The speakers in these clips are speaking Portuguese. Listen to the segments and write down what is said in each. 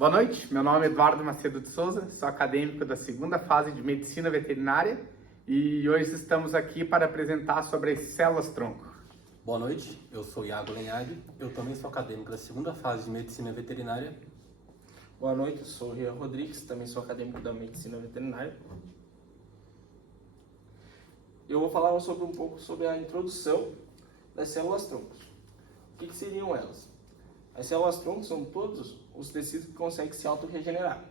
Boa noite, meu nome é Eduardo Macedo de Souza, sou acadêmico da segunda fase de Medicina Veterinária e hoje estamos aqui para apresentar sobre as células-tronco. Boa noite, eu sou Iago Lenhag, eu também sou acadêmico da segunda fase de Medicina Veterinária. Boa noite, eu sou o Rian Rodrigues, também sou acadêmico da Medicina Veterinária. Eu vou falar um pouco sobre a introdução das células-troncos. O que seriam elas? As células-troncos são todos os tecidos que conseguem se autorregenerar.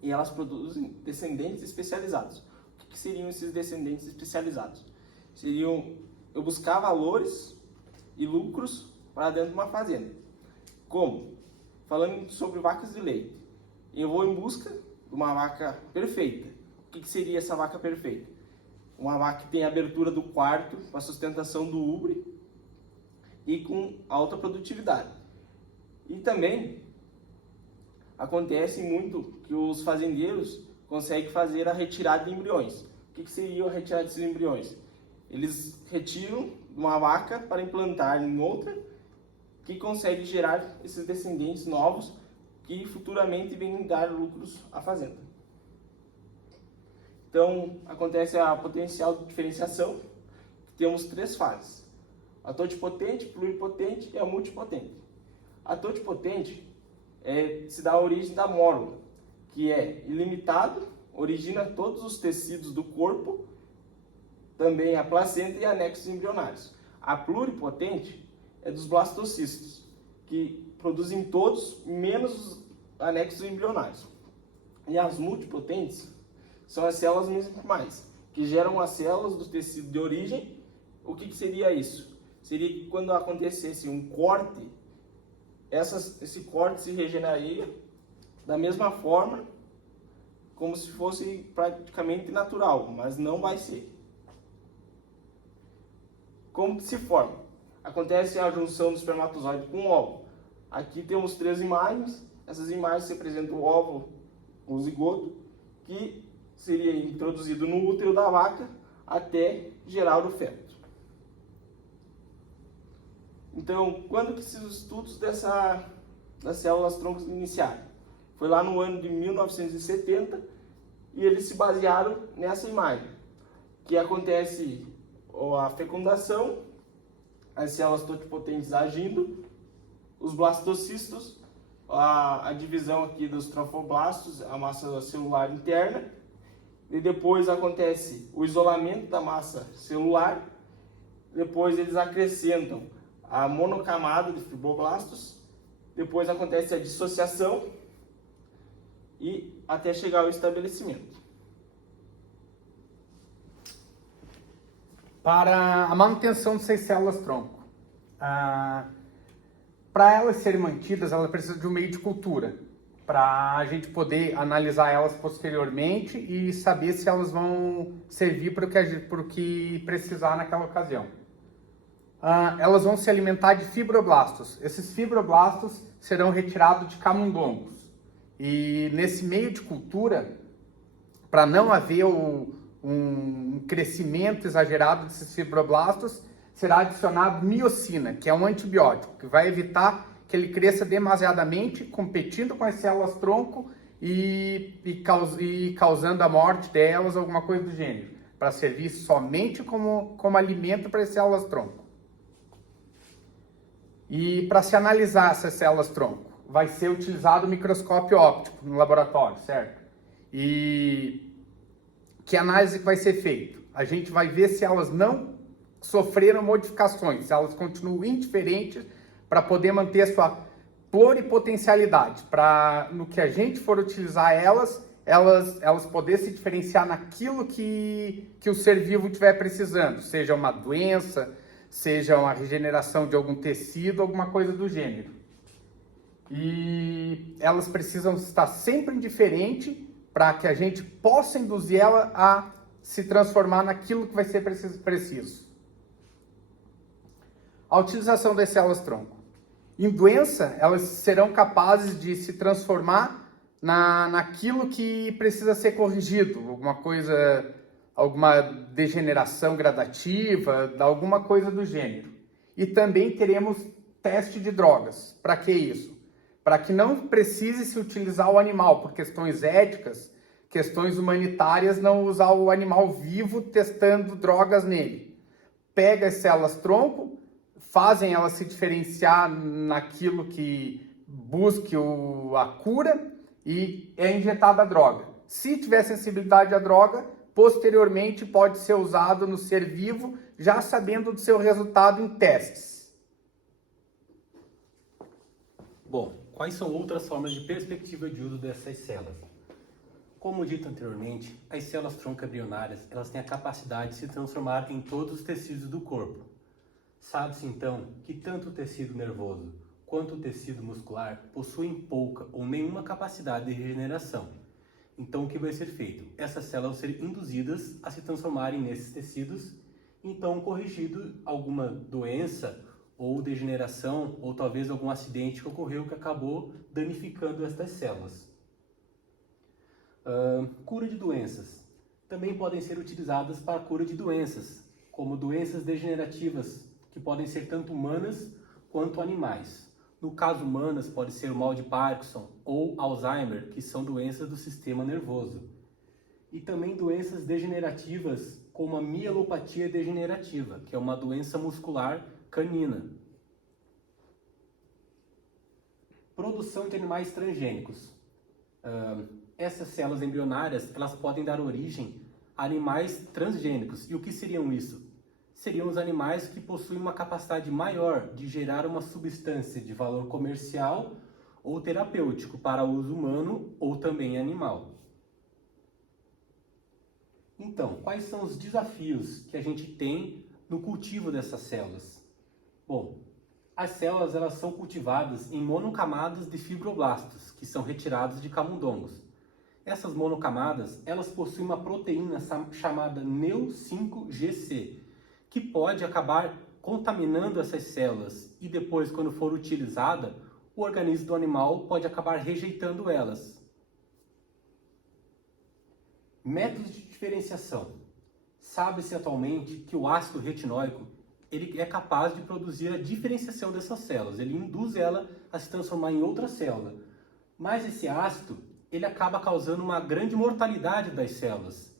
E elas produzem descendentes especializados. O que seriam esses descendentes especializados? Seriam eu buscar valores e lucros para dentro de uma fazenda. Como? Falando sobre vacas de leite. Eu vou em busca de uma vaca perfeita. O que seria essa vaca perfeita? Uma vaca que tem a abertura do quarto para a sustentação do ubre e com alta produtividade. E também acontece muito que os fazendeiros conseguem fazer a retirada de embriões. O que seria a retirada desses embriões? Eles retiram uma vaca para implantar em outra que consegue gerar esses descendentes novos que futuramente vêm dar lucros à fazenda. Então, acontece a potencial de diferenciação. Temos três fases: a totipotente, pluripotente e a multipotente. A totipotente se dá a origem da mórula, que é ilimitado, origina todos os tecidos do corpo, também a placenta e anexos embrionários. A pluripotente é dos blastocistos, que produzem todos, menos os anexos embrionários. E as multipotentes são as células mesenquimais, que geram as células do tecido de origem. O que seria isso? Seria que quando acontecesse um corte, esse corte se regeneraria da mesma forma, como se fosse praticamente natural, mas não vai ser. Como que se forma? Acontece a junção do espermatozoide com o óvulo. Aqui temos três imagens. Essas imagens representam o óvulo, o zigoto, que seria introduzido no útero da vaca até gerar o feto. Então, quando que esses estudos das células-troncos iniciaram? Foi lá no ano de 1970 e eles se basearam nessa imagem, que acontece a fecundação, as células totipotentes agindo, os blastocistos, a divisão aqui dos trofoblastos, a massa celular interna, e depois acontece o isolamento da massa celular, depois eles acrescentam a monocamada de fibroblastos, depois acontece a dissociação e até chegar ao estabelecimento. Para a manutenção dessas células-tronco, para elas serem mantidas, ela precisa de um meio de cultura, para a gente poder analisar elas posteriormente e saber se elas vão servir para o que precisar naquela ocasião. Elas vão se alimentar de fibroblastos. Esses fibroblastos serão retirados de camundongos. E nesse meio de cultura, para não haver um crescimento exagerado desses fibroblastos, será adicionado miocina, que é um antibiótico, que vai evitar que ele cresça demasiadamente, competindo com as células-tronco e causando a morte delas, alguma coisa do gênero, para servir somente como alimento para as células-tronco. E para se analisar essas células-tronco, vai ser utilizado o microscópio óptico no laboratório, certo? E que análise que vai ser feita? A gente vai ver se elas não sofreram modificações, se elas continuam indiferentes, para poder manter a sua pluripotencialidade, para no que a gente for utilizar elas poder se diferenciar naquilo que o ser vivo estiver precisando, seja uma doença, seja uma regeneração de algum tecido, alguma coisa do gênero. E elas precisam estar sempre indiferentes para que a gente possa induzir ela a se transformar naquilo que vai ser preciso. A utilização das células-tronco. Em doença, elas serão capazes de se transformar naquilo que precisa ser corrigido, alguma degeneração gradativa, alguma coisa do gênero. E também teremos teste de drogas. Para que isso? para que não precise se utilizar o animal por questões éticas, questões humanitárias, não usar o animal vivo testando drogas nele. Pega as células-tronco, fazem elas se diferenciar naquilo que busque a cura e é injetada a droga. Se tiver sensibilidade à droga, posteriormente pode ser usado no ser vivo, já sabendo do seu resultado em testes. Bom, quais são outras formas de perspectiva de uso dessas células? Como dito anteriormente, as células-tronco embrionárias elas têm a capacidade de se transformar em todos os tecidos do corpo. Sabe-se então que tanto o tecido nervoso quanto o tecido muscular possuem pouca ou nenhuma capacidade de regeneração. Então o que vai ser feito? Essas células vão ser induzidas a se transformarem nesses tecidos, então corrigido alguma doença ou degeneração ou talvez algum acidente que ocorreu que acabou danificando estas células. Cura de doenças. Também podem ser utilizadas para a cura de doenças, como doenças degenerativas, que podem ser tanto humanas quanto animais. No caso humanas, pode ser o mal de Parkinson ou Alzheimer, que são doenças do sistema nervoso. E também doenças degenerativas, como a mielopatia degenerativa, que é uma doença muscular canina. Produção de animais transgênicos. Essas células embrionárias, elas podem dar origem a animais transgênicos. E o que seriam isso? Seriam os animais que possuem uma capacidade maior de gerar uma substância de valor comercial ou terapêutico para uso humano ou também animal. Então, quais são os desafios que a gente tem no cultivo dessas células? Bom, as células elas são cultivadas em monocamadas de fibroblastos, que são retirados de camundongos. Essas monocamadas, elas possuem uma proteína chamada Neu5Gc, que pode acabar contaminando essas células e depois, quando for utilizada, o organismo do animal pode acabar rejeitando elas. Métodos de diferenciação. Sabe-se atualmente que o ácido retinóico ele é capaz de produzir a diferenciação dessas células, ele induz ela a se transformar em outra célula. Mas esse ácido ele acaba causando uma grande mortalidade das células.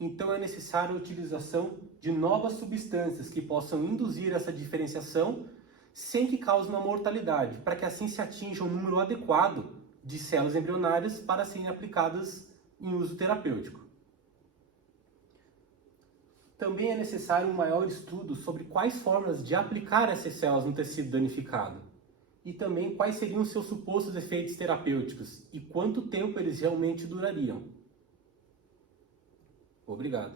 Então é necessária a utilização de novas substâncias que possam induzir essa diferenciação sem que cause uma mortalidade, para que assim se atinja um número adequado de células embrionárias para serem aplicadas em uso terapêutico. Também é necessário um maior estudo sobre quais formas de aplicar essas células no tecido danificado e também quais seriam seus supostos efeitos terapêuticos e quanto tempo eles realmente durariam. Obrigado.